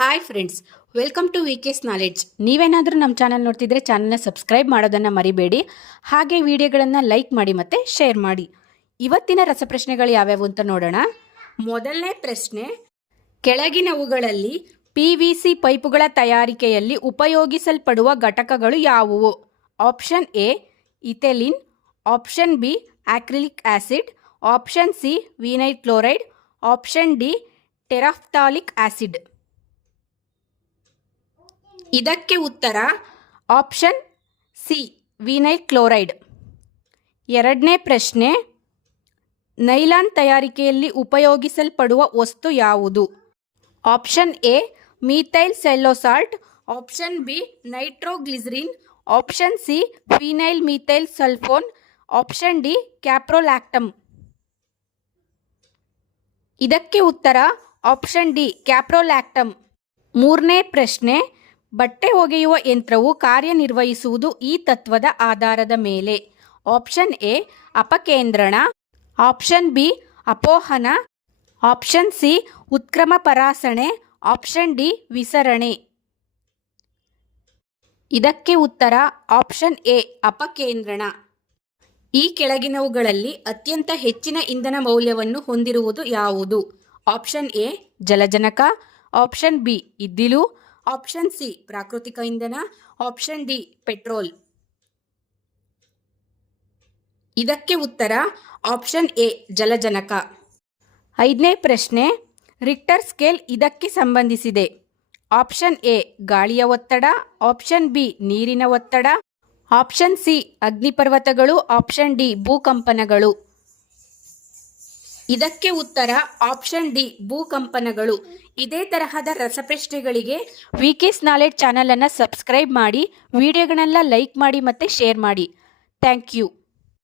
Hi friends, welcome to VK's knowledge. ನೀವೇನಾದರೂ ನಮ್ಮ channel ನೋಡ್ತಿದ್ರೆ ಚಾನಲ್ನ ಸಬ್ಸ್ಕ್ರೈಬ್ ಮಾಡೋದನ್ನು ಮರಿಬೇಡಿ. ಹಾಗೆ ವಿಡಿಯೋಗಳನ್ನು ಲೈಕ್ ಮಾಡಿ ಮತ್ತು ಶೇರ್ ಮಾಡಿ. ಇವತ್ತಿನ ರಸಪ್ರಶ್ನೆಗಳು ಯಾವ್ಯಾವು ಅಂತ ನೋಡೋಣ. ಮೊದಲನೇ ಪ್ರಶ್ನೆ, ಕೆಳಗಿನವುಗಳಲ್ಲಿ PVC ಪೈಪುಗಳ ತಯಾರಿಕೆಯಲ್ಲಿ ಉಪಯೋಗಿಸಲ್ಪಡುವ ಘಟಕಗಳು ಯಾವುವು? Option A ethylene, option B acrylic acid, option C vinyl chloride, option D terephthalic acid. ಇದಕ್ಕೆ ಉತ್ತರ ಆಪ್ಷನ್ ಸಿ ವಿನೈಲ್ ಕ್ಲೋರೈಡ್. ಎರಡನೇ ಪ್ರಶ್ನೆ, ನೈಲಾನ್ ತಯಾರಿಕೆಯಲ್ಲಿ ಉಪಯೋಗಿಸಲ್ಪಡುವ ವಸ್ತು ಯಾವುದು? Option A methyl cellosolve, option B nitroglycerine, option C phenyl methyl sulphone, option D caprolactam. ಇದಕ್ಕೆ ಉತ್ತರ ಆಪ್ಷನ್ ಡಿ ಕ್ಯಾಪ್ರೋಲ್ಯಾಕ್ಟಮ್. ಮೂರನೇ ಪ್ರಶ್ನೆ, ಬಟ್ಟೆ ಒಗೆಯುವ ಯಂತ್ರವು ಕಾರ್ಯನಿರ್ವಹಿಸುವುದು ಈ ತತ್ವದ ಆಧಾರದ ಮೇಲೆ. ಆಪ್ಷನ್ ಎ ಅಪಕೇಂದ್ರಣ, ಆಪ್ಷನ್ ಬಿ ಅಪೋಹನ, ಆಪ್ಷನ್ ಸಿ ಉತ್ಕ್ರಮ ಪರಾಸಣೆ, ಆಪ್ಷನ್ ಡಿ ವಿಸರಣೆ. ಇದಕ್ಕೆ ಉತ್ತರ ಆಪ್ಷನ್ ಎ ಅಪಕೇಂದ್ರಣ. ಈ ಕೆಳಗಿನವುಗಳಲ್ಲಿ ಅತ್ಯಂತ ಹೆಚ್ಚಿನ ಇಂಧನ ಮೌಲ್ಯವನ್ನು ಹೊಂದಿರುವುದು ಯಾವುದು? ಆಪ್ಷನ್ ಎ ಜಲಜನಕ, ಆಪ್ಷನ್ ಬಿ ಇದ್ದಿಲು, ಆಪ್ಷನ್ ಸಿ ಪ್ರಾಕೃತಿಕ ಇಂಧನ, ಆಪ್ಷನ್ ಡಿ ಪೆಟ್ರೋಲ್. ಇದಕ್ಕೆ ಉತ್ತರ ಆಪ್ಷನ್ ಎ ಜಲಜನಕ. ಐದನೇ ಪ್ರಶ್ನೆ, ರಿಕ್ಟರ್ ಸ್ಕೇಲ್ ಇದಕ್ಕೆ ಸಂಬಂಧಿಸಿದೆ. ಆಪ್ಷನ್ ಎ ಗಾಳಿಯ ಒತ್ತಡ, ಆಪ್ಷನ್ ಬಿ ನೀರಿನ ಒತ್ತಡ, ಆಪ್ಷನ್ ಸಿ ಅಗ್ನಿಪರ್ವತಗಳು, ಆಪ್ಷನ್ ಡಿ ಭೂಕಂಪನಗಳು. ಇದಕ್ಕೆ ಉತ್ತರ ಆಪ್ಷನ್ ಡಿ ಭೂಕಂಪನಗಳು. ಇದೇ ತರಹದ ರಸಪ್ರಶ್ನೆಗಳಿಗೆ ವಿಕೆಸ್ ನಾಲೆಡ್ಜ್ ಚಾನಲನ್ನು ಸಬ್ಸ್ಕ್ರೈಬ್ ಮಾಡಿ, ವಿಡಿಯೋಗಳನ್ನೆಲ್ಲ ಲೈಕ್ ಮಾಡಿ ಮತ್ತು ಶೇರ್ ಮಾಡಿ. Thank you.